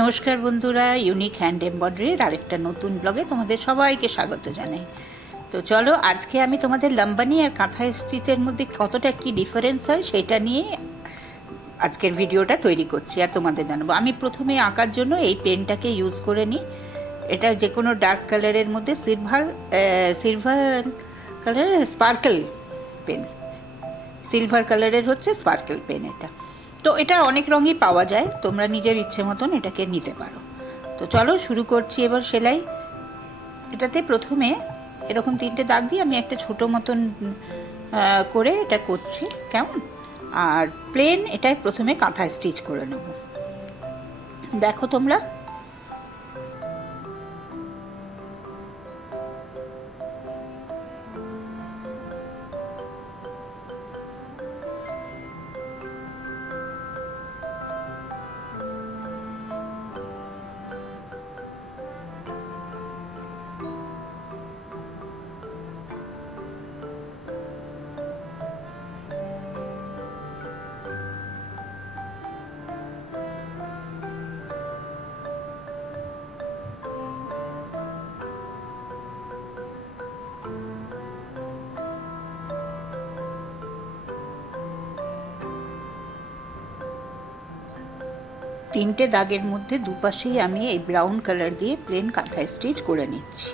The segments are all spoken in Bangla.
নমস্কার বন্ধুরা, ইউনিক হ্যান্ড এমব্রয়ডারির আরেকটা নতুন ব্লগে তোমাদের সবাইকে স্বাগত জানাই। তো চলো, আজকে আমি তোমাদের লাম্বানি আর কাঁথা স্টিচের মধ্যে কতটা কি ডিফারেন্স হয় সেটা নিয়ে আজকের ভিডিওটা তৈরি করছি আর তোমাদের জানাবো। আমি প্রথমে আঁকার জন্য এই পেনটাকে ইউজ করে নিই। এটা যে কোনো ডার্ক কালারের মধ্যে সিলভার কালারের স্পার্কেল পেন, সিলভার কালারের হচ্ছে স্পার্কেল পেন এটা। তো এটা অনেক রঙই পাওয়া যায়, তোমরা নিজের ইচ্ছে মতন এটাকে নিতে পারো। তো চলো শুরু করছি এবার সেলাই। এটাতে প্রথমে এরকম 3টে দাগ দিয়ে আমি একটা ছোটো মতন করে এটা করছি, কেমন। আর প্লেন এটাই প্রথমে কাঁথা স্টিচ করে নেব, দেখো তোমরা। তিনটে দাগের মধ্যে দুপাশেই আমি এই ব্রাউন কালার দিয়ে প্লেন কাঁথা স্টিচ করে নিচ্ছি।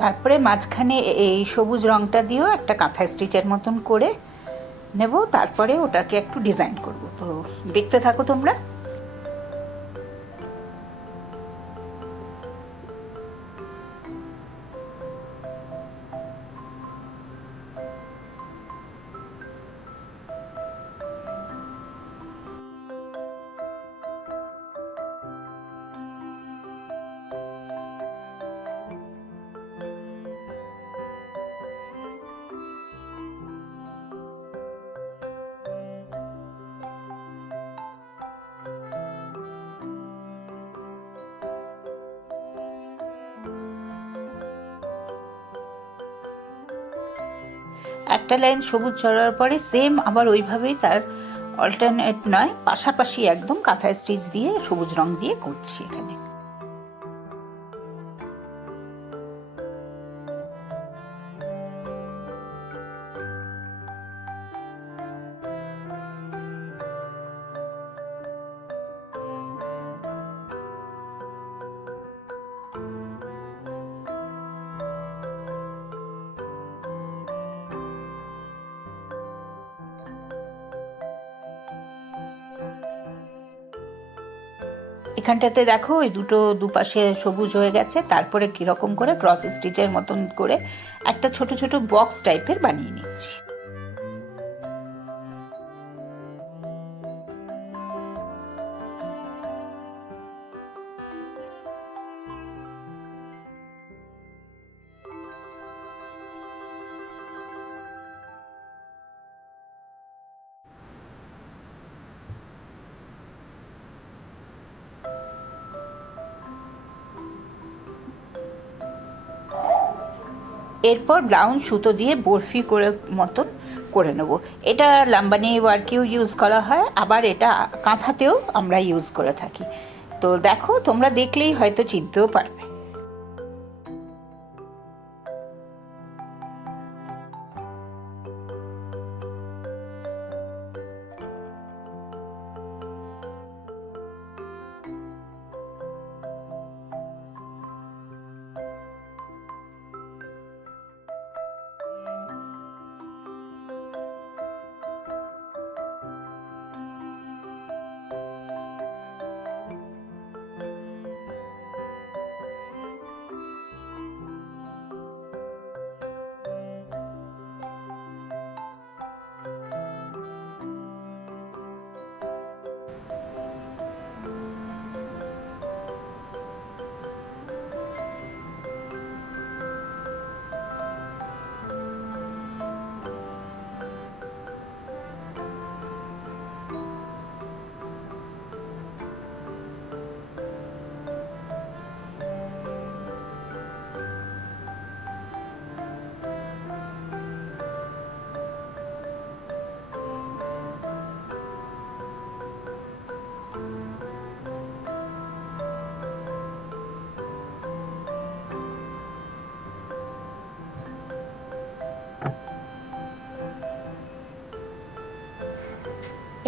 তারপরে মাঝখানে এই সবুজ রঙটা দিয়েও একটা কাঁথা স্টিচের মতন করে নেব, তারপরে ওটাকে একটু ডিজাইন করব। তো দেখতে থাকো তোমরা। একটা লাইন সবুজ চড়ার পরে সেম আবার ওইভাবেই তার অল্টারনেট নয়, পাশাপাশি একদম কাঁথা স্টিচ দিয়ে সবুজ রং দিয়ে করছি এখানে। এখানটাতে দেখো ওই দুপাশে সবুজ হয়ে গেছে, তারপরে কিরকম করে ক্রস স্টিচের মতন করে একটা ছোট ছোট বক্স টাইপের বানিয়ে নিচ্ছি। এরপর ব্রাউন সুতো দিয়ে বরফি করে মতন করে নেব। এটা লাম্বানি ওয়ার্কেও ইউজ করা হয়, আবার এটা কাঁথাতেও আমরা ইউজ করে থাকি। তো দেখো, তোমরা দেখলেই হয়তো চিনতেও পারবে।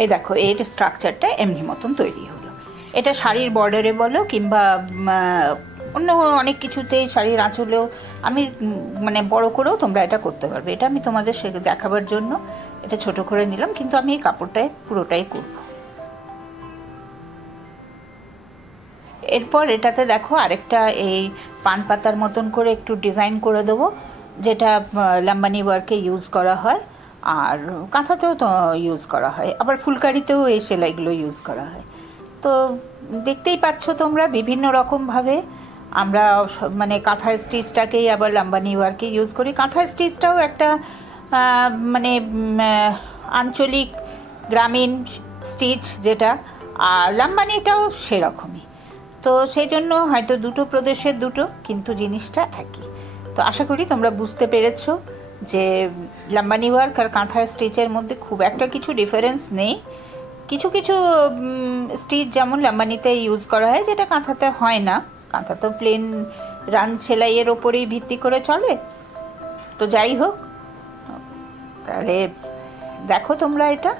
এই দেখো এর স্ট্রাকচারটা এমনি মতন তৈরি হলো। এটা শাড়ির বর্ডারে বলো কিংবা অন্য অনেক কিছুতেই, শাড়ির আঁচলেও আমি মানে বড় করেও তোমরা এটা করতে পারবে। এটা আমি তোমাদের দেখাবার জন্য এটা ছোট করে নিলাম, কিন্তু আমি এই কাপড়টায় পুরোটাই করব। এরপর এটাতে দেখো আরেকটা এই পান পাতার মতন করে একটু ডিজাইন করে দেবো, যেটা লাম্বানি ওয়ার্কে ইউজ করা হয়, আর কাঁথাতেও তো ইউজ করা হয়, আবার ফুলকারিতেও এই সেলাইগুলো ইউজ করা হয়। তো দেখতেই পাচ্ছ তোমরা বিভিন্ন রকমভাবে আমরা মানে কাঁথা স্টিচটাকেই আবার লাম্বানি ওয়ার্কে ইউজ করি। কাঁথা স্টিচটাও একটা মানে আঞ্চলিক গ্রামীণ স্টিচ যেটা, আর লাম্বানিটাও সেরকমই। তো সেই জন্য হয়তো দুটো প্রদেশের দুটো, কিন্তু জিনিসটা একই। তো আশা করি তোমরা বুঝতে পেরেছো যে লাম্বানি ওয়ার্ক আর কাঁথা স্টিচের মধ্যে খুব একটা কিছু ডিফারেন্স নেই। কিছু কিছু স্টিচ যেমন লাম্বানিতে ইউজ করা হয় যেটা কাঁথাতে হয় না, কাঁথা তো প্লেন রান সেলাইয়ের ওপরেই ভিত্তি করে চলে। তো যাই হোক, তাহলে দেখো তোমরা এটা।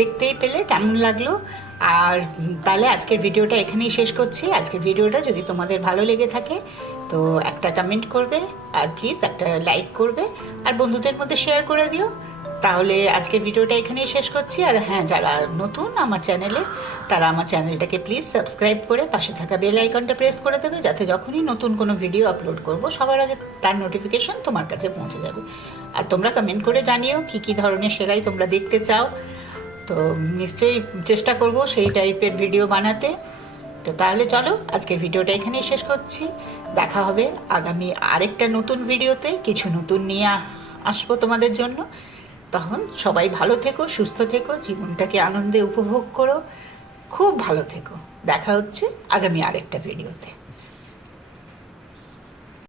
দেখতেই পেলে কেমন লাগলো। আর তাহলে আজকের ভিডিওটা এখানেই শেষ করছি। আজকের ভিডিওটা যদি তোমাদের ভালো লেগে থাকে তো একটা কমেন্ট করবে, আর প্লিজ একটা লাইক করবে, আর বন্ধুদের মধ্যে শেয়ার করে দিও। তাহলে আজকের ভিডিওটা এখানেই শেষ করছি। আর হ্যাঁ, যারা নতুন আমার চ্যানেলে, তারা আমার চ্যানেলটাকে প্লিজ সাবস্ক্রাইব করে পাশে থাকা বেল আইকনটা প্রেস করে দেবে, যাতে যখনই নতুন কোনো ভিডিও আপলোড করব সবার আগে তার নোটিফিকেশন তোমার কাছে পৌঁছে যাবে। আর তোমরা কমেন্ট করে জানিও কী কী ধরনের সেলাই তোমরা দেখতে চাও। তো নিশ্চয়ই চেষ্টা করব সেই টাইপের ভিডিও বানাতে। তো তাহলে চলো আজকের ভিডিওটা এখানেই শেষ করছি। দেখা হবে আগামী আরেকটা নতুন ভিডিওতে, কিছু নতুন নিয়ে আসবো তোমাদের জন্য। তখন সবাই ভালো থেকো, সুস্থ থেকো, জীবনটাকে আনন্দে উপভোগ করো, খুব ভালো থেকো। দেখা হচ্ছে আগামী আরেকটা ভিডিওতে।